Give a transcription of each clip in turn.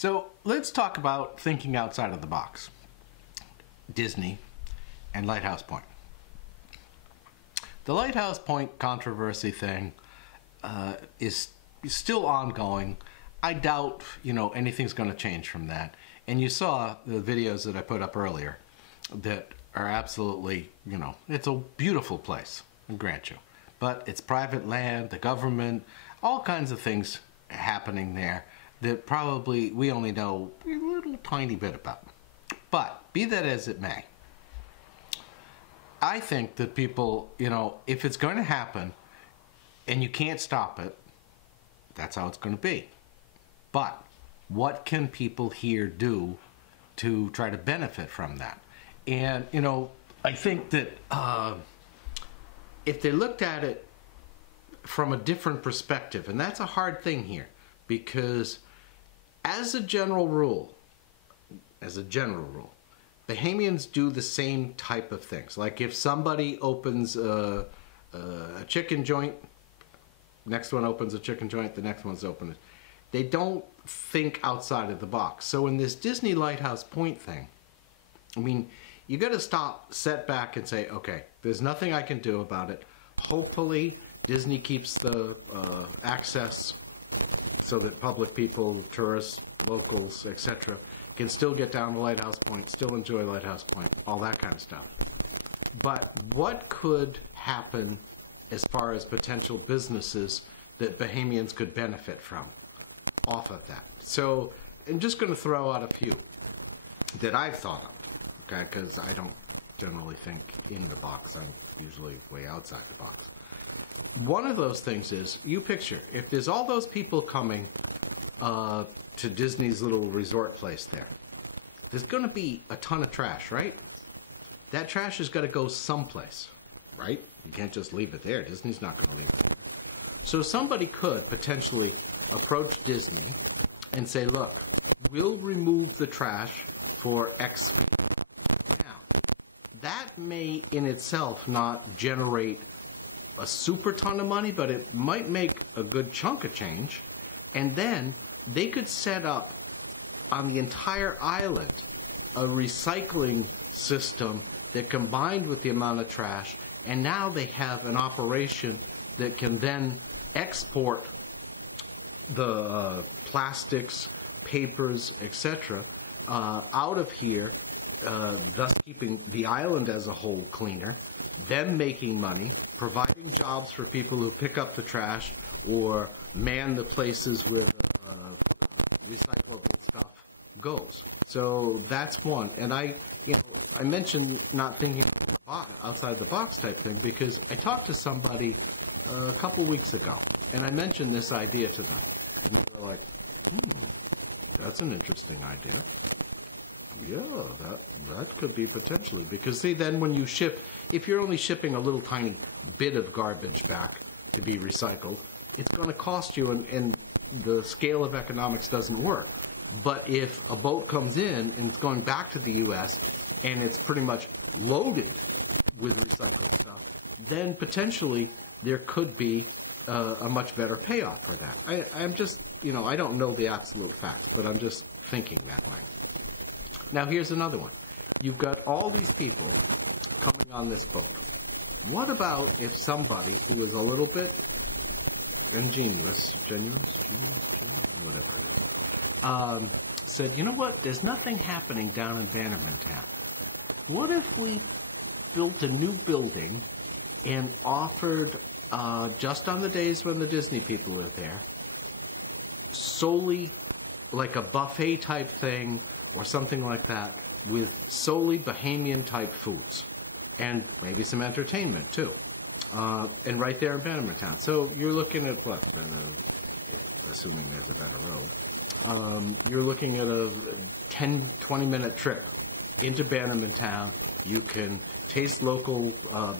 So let's talk about thinking outside of the box. Disney and Lighthouse Point. The Lighthouse Point controversy thing is still ongoing. I doubt, anything's going to change from that. And you saw the videos that I put up earlier that are absolutely, it's a beautiful place, I grant you. But it's private land, the government, all kinds of things happening there that probably we only know a little tiny bit about. But be that as it may, I think that people, if it's going to happen and you can't stop it, that's how it's going to be. But what can people here do to try to benefit from that? And, I think that if they looked at it from a different perspective, and that's a hard thing here, because as a general rule, Bahamians do the same type of things. Like if somebody opens a chicken joint, next one opens a chicken joint, the next one's open. They don't think outside of the box. So in this Disney Lighthouse Point thing, I mean, you got to set back and say, okay, there's nothing I can do about it. Hopefully Disney keeps the access so that public people, tourists, locals, etc. can still get down to Lighthouse Point, still enjoy Lighthouse Point, all that kind of stuff. But what could happen as far as potential businesses that Bahamians could benefit from off of that? So I'm just going to throw out a few that I've thought of, okay, because I don't generally think in the box. I'm usually way outside the box. One of those things is, you picture, if there's all those people coming to Disney's little resort place there, there's going to be a ton of trash, right? That trash has got to go someplace, right? You can't just leave it there. Disney's not going to leave it there. So somebody could potentially approach Disney and say, look, we'll remove the trash for X fee. Now, that may in itself not generate a super ton of money, but it might make a good chunk of change. And then they could set up on the entire island a recycling system that combined with the amount of trash, and now they have an operation that can then export the plastics, papers, etc. Out of here, thus keeping the island as a whole cleaner, them making money, providing jobs for people who pick up the trash or man the places where the recyclable stuff goes. So that's one. And I mentioned not thinking outside the box type thing because I talked to somebody a couple weeks ago, and I mentioned this idea to them, and they were like, that's an interesting idea. Yeah, that could be potentially, because see, then when you ship, if you're only shipping a little tiny bit of garbage back to be recycled, it's going to cost you, and the scale of economics doesn't work. But if a boat comes in and it's going back to the U.S. and it's pretty much loaded with recycled stuff, then potentially there could be a much better payoff for that. I'm just, I don't know the absolute facts, but I'm just thinking that way. Now here's another one. You've got all these people coming on this boat. What about if somebody who is a little bit ingenious, whatever, said, you know what, there's nothing happening down in Bannerman Town. What if we built a new building and offered, just on the days when the Disney people are there, solely like a buffet type thing or something like that with solely Bahamian type foods and maybe some entertainment too, and right there in Bannerman Town. So you're looking at what, assuming there's a better road, you're looking at a 10-20 minute trip into Bannerman Town. You can taste local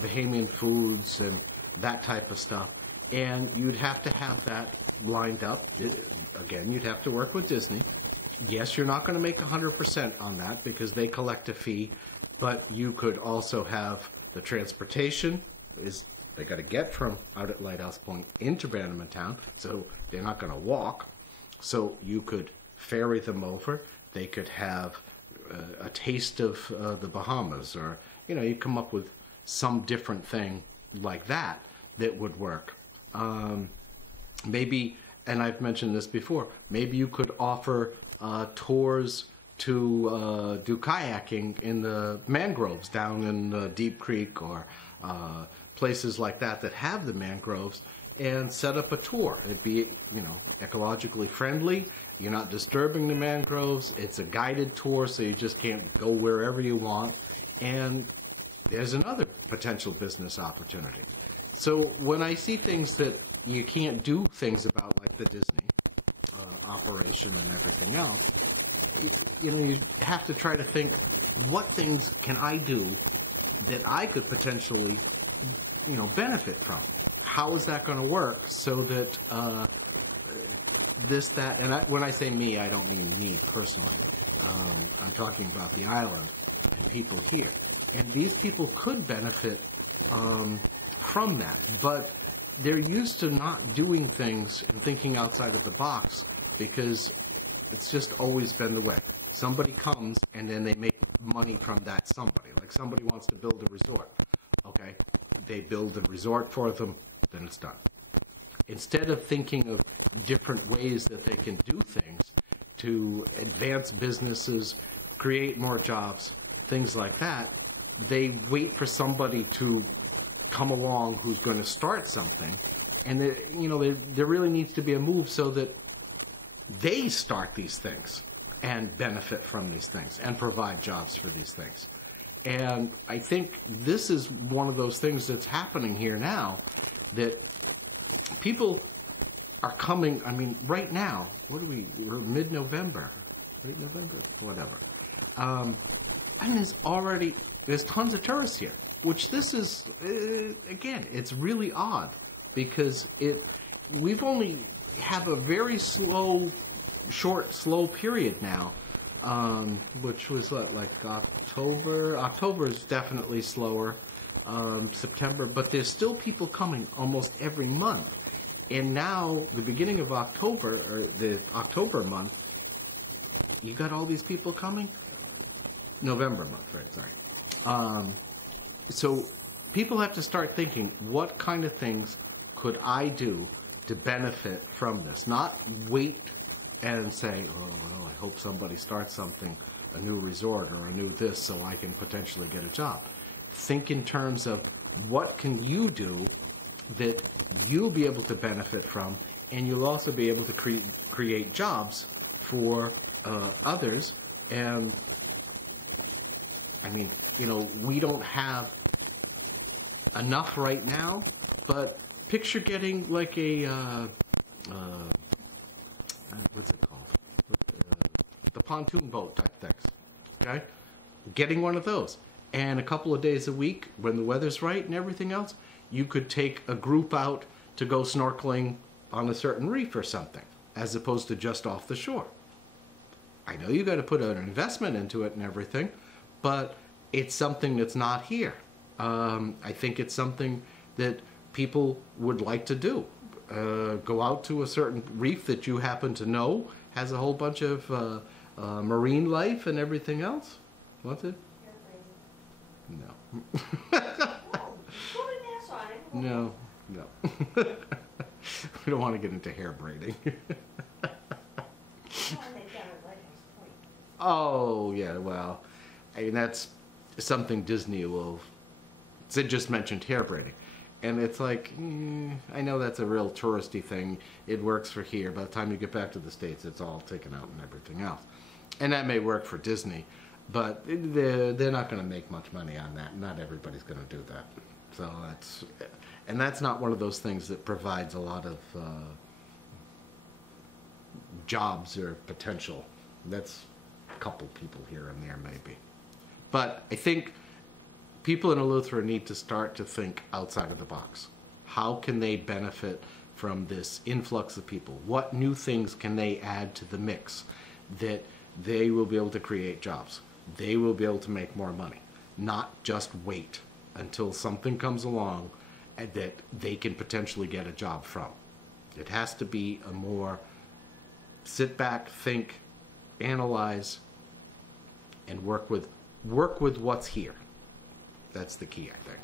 Bahamian foods and that type of stuff, and you'd have to have that lined up. Again, you'd have to work with Disney. Yes, you're not going to make 100% on that because they collect a fee, but you could also have the transportation they got to get from out at Lighthouse Point into Bannerman Town, so they're not going to walk. So you could ferry them over. They could have a taste of the Bahamas, or, you know, you come up with some different thing like that that would work. Maybe, and I've mentioned this before, maybe you could offer tours to do kayaking in the mangroves down in Deep Creek, or places like that that have the mangroves, and set up a tour. It'd be, you know, ecologically friendly. You're not disturbing the mangroves. It's a guided tour, so you just can't go wherever you want. And there's another potential business opportunity. So when I see things that you can't do things about, like the Disney operation and everything else, you know, you have to try to think, what things can I do that I could potentially, you know, benefit from? How is that going to work so that this, that, and when I say me, I don't mean me personally. I'm talking about the island and people here. And these people could benefit from that, but they're used to not doing things and thinking outside of the box, because it's just always been the way. Somebody comes and then they make money from that somebody. Like somebody wants to build a resort. Okay, they build a resort for them, then it's done. Instead of thinking of different ways that they can do things to advance businesses, create more jobs, things like that, they wait for somebody to come along who's going to start something. And you know, there really needs to be a move so that they start these things and benefit from these things and provide jobs for these things. And I think this is one of those things that's happening here now, that people are coming. I mean, right now, what are we? We're mid-November, late November, whatever. And there's tons of tourists here, which this is, again, it's really odd, because we've only have a very slow period now, which was what, like October? October is definitely slower, September, but there's still people coming almost every month. And now, the beginning of October, or the October month, you got all these people coming? November month, right, sorry. So people have to start thinking, what kind of things could I do to benefit from this? Not wait and say, oh, well, I hope somebody starts something, a new resort or a new this, so I can potentially get a job. Think in terms of, what can you do that you'll be able to benefit from, and you'll also be able to create jobs for others. And I mean, you know, we don't have enough right now, but picture getting like a what's it called? The pontoon boat type things. Okay? Getting one of those. And a couple of days a week, when the weather's right and everything else, you could take a group out to go snorkeling on a certain reef or something, as opposed to just off the shore. I know you got to put an investment into it and everything, but it's something that's not here. I think it's something that people would like to do. Go out to a certain reef that you happen to know has a whole bunch of marine life and everything else. What's it? No. No. We don't want to get into hair braiding. Oh, yeah, well, I mean, that's something Disney will... Sid just mentioned hair braiding. And it's like, I know that's a real touristy thing. It works for here. By the time you get back to the States, it's all taken out and everything else. And that may work for Disney, but they're not going to make much money on that. Not everybody's going to do that. So that's not one of those things that provides a lot of jobs or potential. That's a couple people here and there maybe. But I think people in Eleuthera need to start to think outside of the box. How can they benefit from this influx of people? What new things can they add to the mix that they will be able to create jobs? They will be able to make more money. Not just wait until something comes along that they can potentially get a job from. It has to be a more sit back, think, analyze, and work with what's here. That's the key, I think.